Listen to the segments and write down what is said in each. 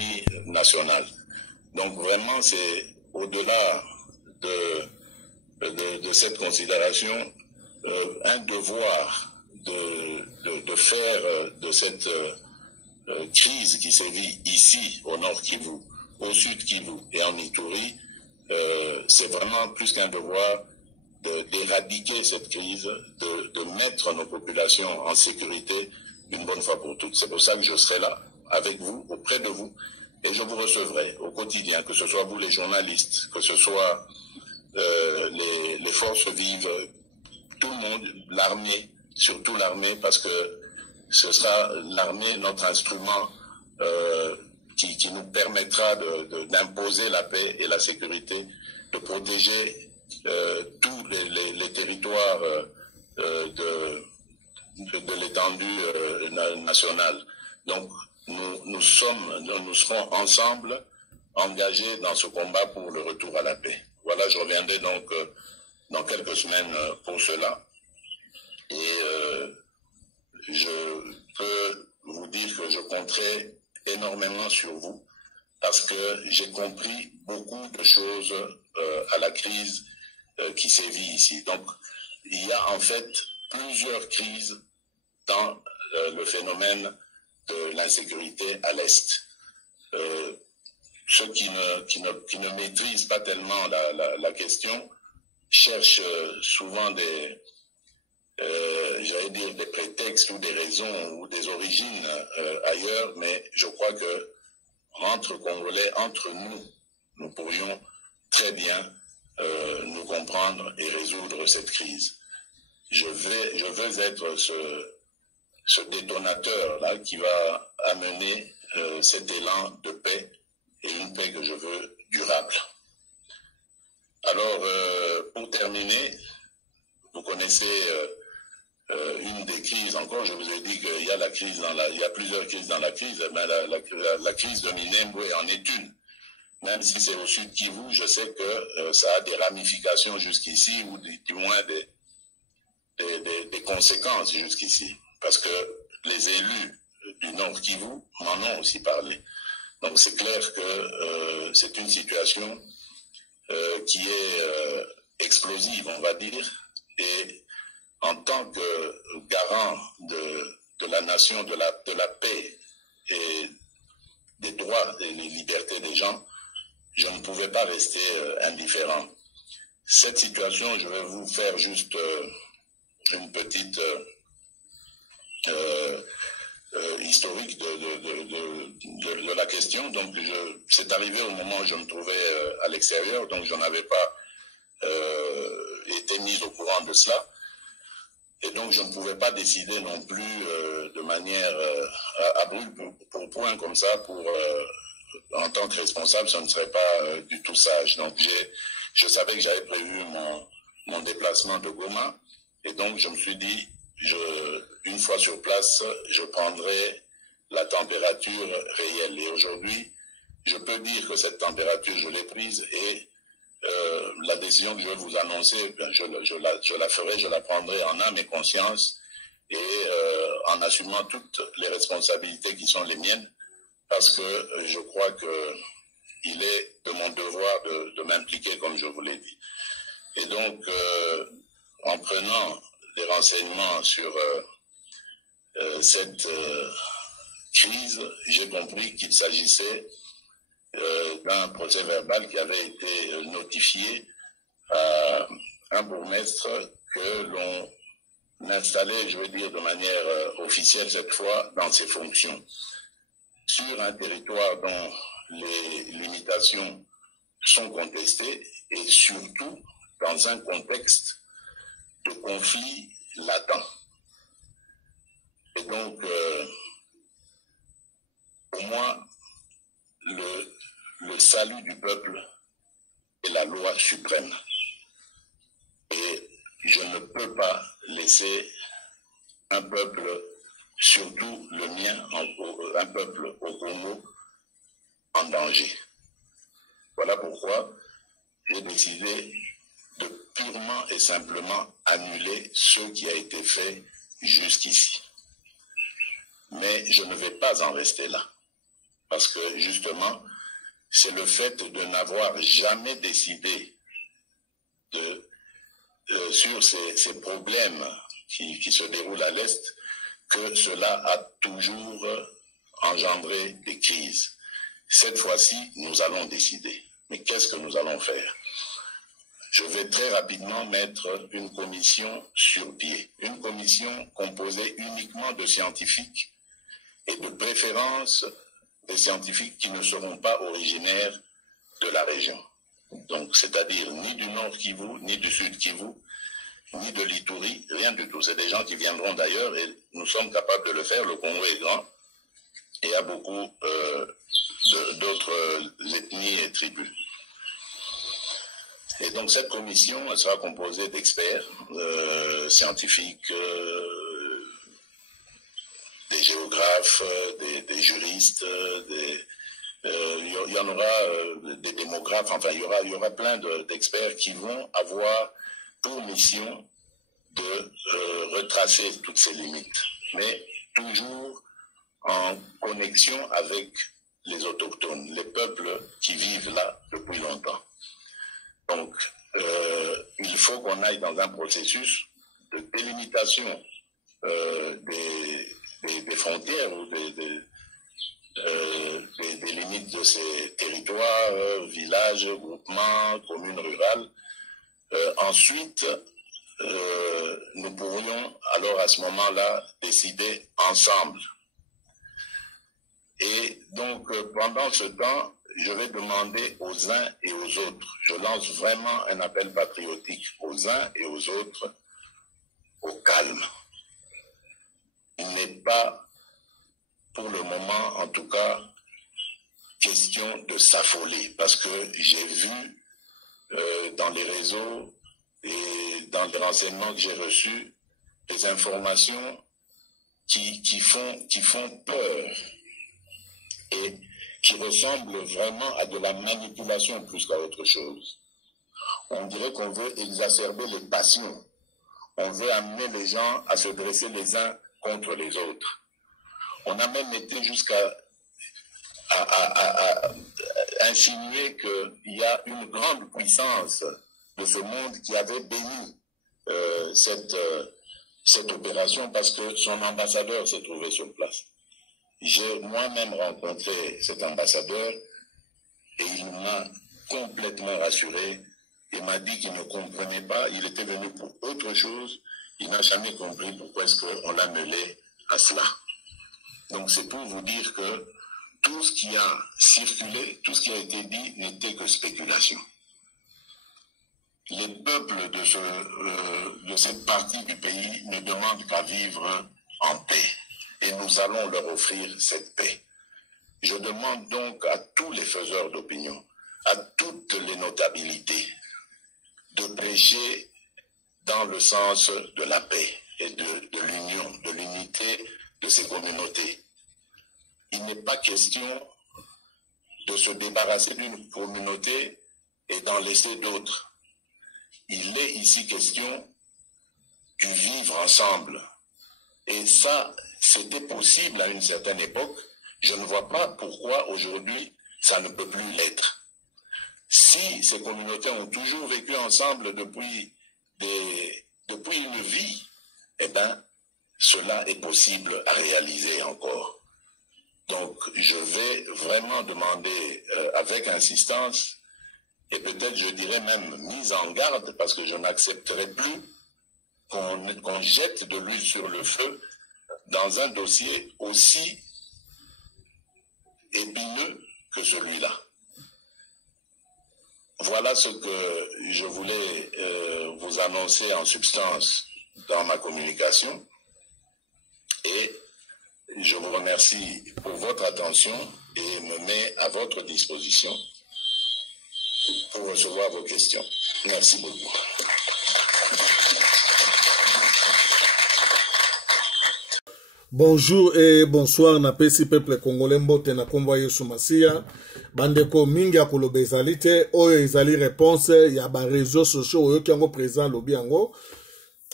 l'économie nationale. Donc vraiment, c'est au-delà de cette considération un devoir de faire de cette crise qui sévit ici, au nord Kivu, au sud Kivu et en Ituri, c'est vraiment plus qu'un devoir d'éradiquer cette crise, de mettre nos populations en sécurité une bonne fois pour toutes. C'est pour ça que je serai là, avec vous, auprès de vous, et je vous recevrai au quotidien, que ce soit vous les journalistes, que ce soit les forces vives, tout le monde, l'armée, surtout l'armée, parce que ce sera l'armée, notre instrument qui nous permettra d'imposer la paix et la sécurité, de protéger tous les territoires de l'étendue nationale. Donc nous serons ensemble engagés dans ce combat pour le retour à la paix. Voilà, je reviendrai donc dans quelques semaines pour cela. Et je peux vous dire que je compterai énormément sur vous parce que j'ai compris beaucoup de choses à la crise qui sévit ici. Donc, il y a en fait plusieurs crises dans le phénomène de l'insécurité à l'Est. Ceux qui ne maîtrisent pas tellement la question cherchent souvent j'allais dire des prétextes ou des raisons ou des origines ailleurs, mais je crois que entre Congolais, entre nous, nous pourrions très bien nous comprendre et résoudre cette crise. Je veux être ce détonateur-là qui va amener cet élan de paix et une paix que je veux durable. Alors, pour terminer, vous connaissez une des crises encore, je vous ai dit qu'il y a la crise il y a plusieurs crises dans la crise, mais la crise de Minembwe en est une. Même si c'est au sud Kivu, je sais que ça a des ramifications jusqu'ici, ou du moins des conséquences jusqu'ici. Parce que les élus du nord Kivu m'en ont aussi parlé. Donc c'est clair que c'est une situation qui est explosive, on va dire, et en tant que garant de la nation, de la paix et des droits et des libertés des gens, je ne pouvais pas rester indifférent. Cette situation, je vais vous faire juste une petite historique de la question. Donc, c'est arrivé au moment où je me trouvais à l'extérieur, donc je n'avais pas été mis au courant de cela. Et donc, je ne pouvais pas décider non plus de manière à brûle pour point comme ça, en tant que responsable, ce ne serait pas du tout sage. Donc, je savais que j'avais prévu mon déplacement de Goma. Et donc, je me suis dit, une fois sur place, je prendrai la température réelle. Et aujourd'hui, je peux dire que cette température, je l'ai prise et la décision que je vais vous annoncer, je la ferai, je la prendrai en âme et conscience et en assumant toutes les responsabilités qui sont les miennes, parce que je crois qu'il est de mon devoir de m'impliquer comme je vous l'ai dit. Et donc, en prenant des renseignements sur cette crise, j'ai compris qu'il s'agissait d'un procès verbal qui avait été notifié à un bourgmestre que l'on installait, je veux dire de manière officielle cette fois, dans ses fonctions, sur un territoire dont les limitations sont contestées et surtout dans un contexte de conflit latent. Et donc, pour moi, le salut du peuple est la loi suprême. Et je ne peux pas laisser un peuple, surtout le mien, un peuple au Congo, en danger. Voilà pourquoi j'ai décidé de purement et simplement annuler ce qui a été fait jusqu'ici. Mais je ne vais pas en rester là. parce que justement, c'est le fait de n'avoir jamais décidé sur ces problèmes qui se déroulent à l'Est, que cela a toujours engendré des crises. Cette fois-ci, nous allons décider. Mais qu'est-ce que nous allons faire? Je vais très rapidement mettre une commission sur pied. Une commission composée uniquement de scientifiques et de préférence des scientifiques qui ne seront pas originaires de la région. Donc, c'est-à-dire ni du Nord Kivu, ni du Sud Kivu, ni de l'Ituri, rien du tout. C'est des gens qui viendront d'ailleurs et nous sommes capables de le faire. Le Congo est grand et il y a beaucoup d'autres ethnies et tribus. Et donc cette commission, elle sera composée d'experts scientifiques, des géographes, des juristes, il y en aura des démographes, enfin il y aura plein d'experts qui vont avoir pour mission de retracer toutes ces limites, mais toujours en connexion avec les autochtones, les peuples qui vivent là depuis longtemps. Donc, il faut qu'on aille dans un processus de délimitation des frontières ou des limites de ces territoires, villages, groupements, communes rurales. Ensuite, nous pourrions alors à ce moment-là décider ensemble. Et donc, pendant ce temps, je vais demander aux uns et aux autres, je lance vraiment un appel patriotique aux uns et aux autres, au calme. Il n'est pas, pour le moment en tout cas, question de s'affoler, parce que j'ai vu dans les réseaux et dans les renseignements que j'ai reçus, des informations qui font peur et qui ressemble vraiment à de la manipulation plus qu'à autre chose. On dirait qu'on veut exacerber les passions. On veut amener les gens à se dresser les uns contre les autres. On a même été jusqu'à insinuer qu'il y a une grande puissance de ce monde qui avait béni cette opération parce que son ambassadeur s'est trouvé sur place. J'ai moi-même rencontré cet ambassadeur et il m'a complètement rassuré. Il m'a dit qu'il ne comprenait pas, il était venu pour autre chose, il n'a jamais compris pourquoi est-ce qu'on l'a mêlé à cela. Donc c'est pour vous dire que tout ce qui a circulé, tout ce qui a été dit n'était que spéculation. Les peuples de cette partie du pays ne demandent qu'à vivre en paix. Et nous allons leur offrir cette paix. Je demande donc à tous les faiseurs d'opinion, à toutes les notabilités, de prêcher dans le sens de la paix et de l'union, de l'unité de ces communautés. Il n'est pas question de se débarrasser d'une communauté et d'en laisser d'autres. Il est ici question du vivre ensemble. Et ça, c'était possible à une certaine époque. Je ne vois pas pourquoi aujourd'hui ça ne peut plus l'être. Si ces communautés ont toujours vécu ensemble depuis une vie, eh bien, cela est possible à réaliser encore. Donc, je vais vraiment demander avec insistance, et peut-être je dirais même mise en garde, parce que je n'accepterai plus qu'on jette de l'huile sur le feu dans un dossier aussi épineux que celui-là. Voilà ce que je voulais vous annoncer en substance dans ma communication. Et je vous remercie pour votre attention et me mets à votre disposition pour recevoir vos questions. Merci beaucoup. Bonjour et bonsoir na pesi peuple congolais mbote na konvoye Sumasia bandeko mingi ya koloba ezali te oyo ezali réponse ya ba réseaux sociaux oyo ki yango présent lobi yango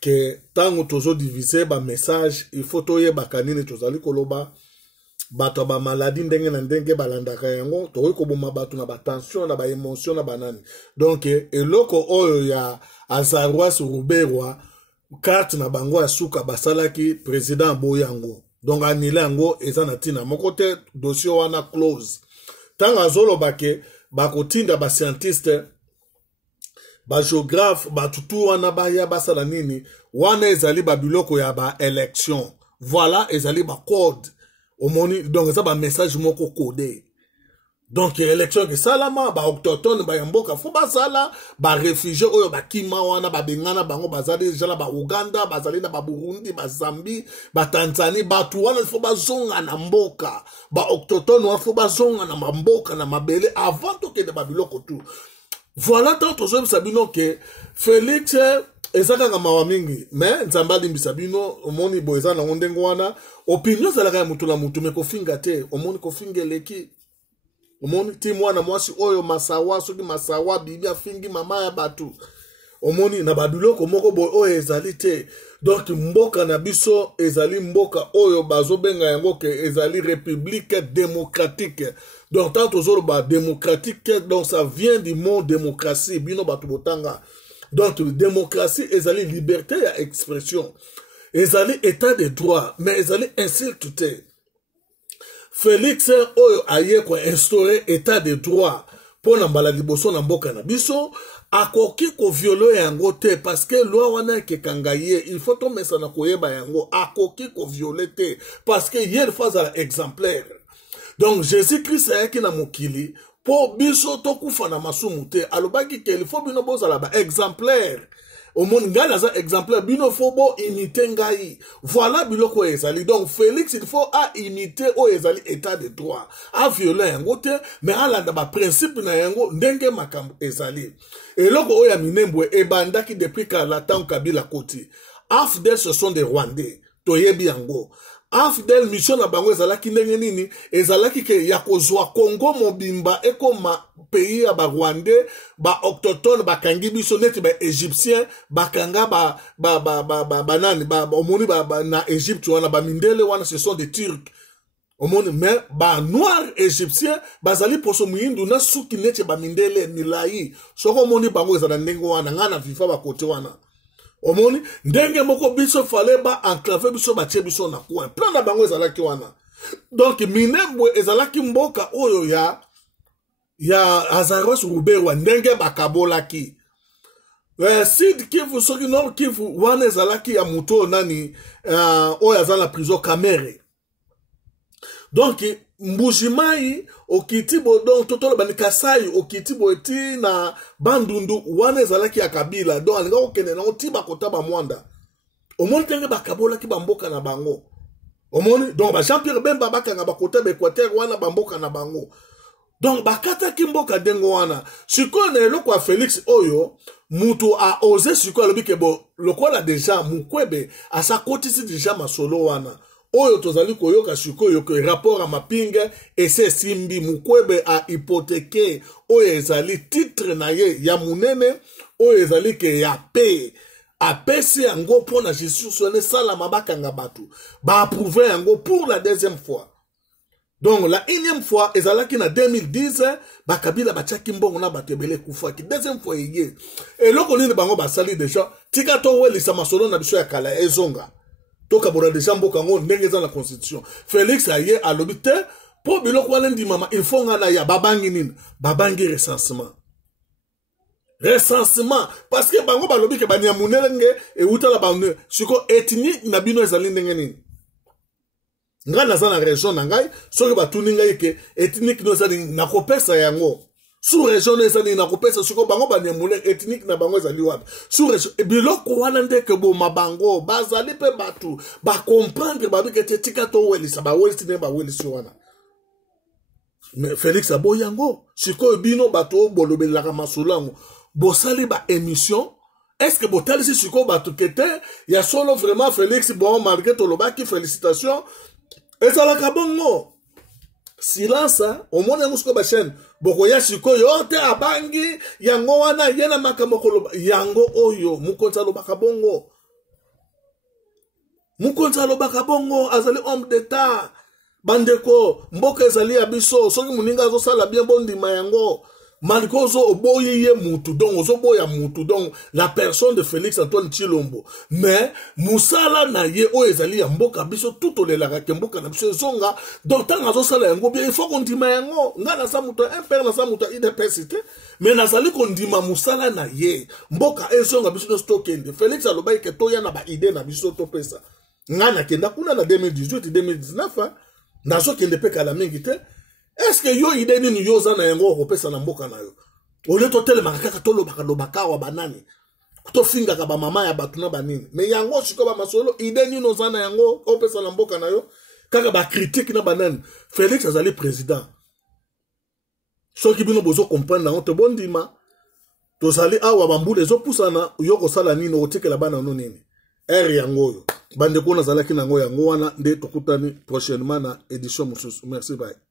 ke tango tozo diviser ba message il faut toyeba kanini tozali koloba bato ba maladie ndenge na ndenge balandaka yango to ko boma bato na ba tension na ba émotion na banani donc eloko oyo ya Azarwas Ruberwa carte na bango ya suka basalaki président boyango donc anila yango eza na tina moko te dossier wana close tanga zolo bake bakotinda ba scientiste ba géographe ba tutu wana baya basala nini wana ezali ba biloko ya ba élection voilà ezali ba code omoni donc ça ba message moko codé donc élection ke salama ba autochtone ba yamboka fo ba sala ba réfugié oyo ba kima wana ba bengana bango bazali jala ba Uganda bazali na ba Burundi ba Zambie ba Tanzanie ba tu wana fo ba zonga na mboka ba autochtone wana fo ba zonga na mboka na mabele avant to ke de ba biloko tout. Voilà tant aux sabino que Félix ezaka nga mawa mingi mais nzambali mbisabino omoni boeza na ndengo wana opinion zalaka ya mutu na mutu me kofinga te omoni kofinga leki omoni ti mwana mwasi oyo masawa soki masawa bibi afingi mama ya batu omoni na babiloko moko boy oyo ezali te donc mboka na biso ezali mboka oyo bazobenga yango ke ezali république démocratique donc tant aux ba démocratique donc ça vient du mot démocratie bino batu botanga donc démocratie ezali liberté ya expression ezali état de droit mais ezali insulte te Félix oyo aye ko instaurer état de droit pona mbala liboso na mboka na biso akoki ko violer yango te parce que loi wana ke kangaye il faut to mesa na koyeba yango akoki ko violer te parce que hier faza exemplaire donc Jésus-Christ ayaki na mokili po biso to kufa na masumu te alobaki ke il faut bino bozala ba exemplaire au monde ngana za exemplaire bino faut bo imiter ngai voilà biloko ezali donc Félix il faut a imiter o ezali état de droit a violer yango te mais alanda ba principe na yango ndenge makambo ezali eloko o ya minembwe ebandaki depuis kala tant Kabila koti AFDEL ce sont des Rwandais toyebi yango AFDEL mission na bango ezalaki ndenge nini ezalaki ke ya kozwa Congo mobimba ekoma pays ya ba Rwandais ba autochtone bakangi biso neti ba égyptien bakanga banani omoni na Égypte wana ba mindele wana ce sont des Turcs omoni mais ba noir égyptien bazali poso muindu na suki neti ba mindele milai soko omoni bango ezala ndenge wana ngana vifa ba kote wana omoni ndenge moko biso fale ba enclavé biso ba tie biso na coin plein na bango ezalaki wana donc minembwe ezalaki mboka oyo ya Azarwas Ruberwa ndenge bakabolaki Sud Kivu soki Nord Kivu wana ezalaki ya muto nani oyo azala prison Kamere donc Mbujimai okitibo donc totolo bani Kasai okitibo eti na Bandundu wana ezalaki ya Kabila donc alinga okende na otiba kotaba mwanda omoni tenge bakabola ki bamboka na bango omoni donc ba Jean-Pierre Bemba bakanga bakotaba Équateur wana bamboka na bango donc bakata ki mboka dengo wana sikoyo na eloko ya Félix oyo mutu a osé sikoyo alobi ke bo lokola déjà mukwebe asa kotisi déjà masolo wana oyo tozali koyoka sikoyo ke rapport a mapinga ese simbi mukwebe a hypothéquer oyo ezali titre na ye ya munene oyo ezali ke ya paix apesi yango pona justice ne sala mabakanga batu ba approuver yango pour la deuxième fois donc la énième fois ezalaki na 2010 bakabila bachaki mbongo na batebele kufaki deuxième fois yeye eloko nini bango basali déjà tika to welisa masolo na biso ya kala ezonga toka bora déjà mboka ngo ndenge za na constitution Félix aye alobite po biloko wana ndimama il faut ngana ya babangi nini babangi recensement parce que bango balobi ke banya munenge e utala bango siko ethnique na bino ezali ndenge nini nga naza na région na ngai soki batuni ngai ke ethnique no ezali na kopesa yango sous région ezali na kopesa siko bango banya munenge ethnique na bango ezali wapi sous région biloko wana ndeke bo mabango bazali pe batu ba comprendre ba bike tika to welisa ba welisi ne ba welisi wana mais Félix aboyango siko bino bato bolobelaka masulango bosali ba émission est-ce que botalisi siko bato kete ya solo vraiment Félix bon malgré tolobaki félicitations ezalaka bongo silence omona ngusko ba chaîne boko ya siko yote abangi yango wana yena makambo koloba yango oyo mukonza lobaka bongo azali homme d'état bandeko mboka ezali ya biso soki muninga azosala bien bondima yango Malgré oboye mutu donc ozoboya mutu donc la personne de Félix Antoine Tshilombo mais musala na ye o ezali ya mboka biso tout olelaka ke mboka na biso zonga donc tanga azosala yango bien il faut qu'on dima yango nga na sa mutu un père na sa mutu idepesite mais nazali kondima musala na ye mboka ezonga biso no stokende Félix alobai ke toya na ba idée na biso to pesa nga na kenda kuna na 2018 2019 nazo kende pe kala mingi te. Est-ce que yo idée nini yo za na yango kopesa na mboka na yo? Ole to tele makaka to lobaka wa banani. To finga ka ba mama ya batu na banini. Mais yango siko ba masolo idée nini za na yango kopesa na mboka na yo? Kaka ba critique na banani. Félix azali président. Soki bino bozo comprendre na onte bondima. To sali awa bambule zo pusana yo ko sala nini otikela bana no nini. Yango yo. Bande ko na zalaki nango yango wana nde tokutani prochainement na édition mususu. Merci bye.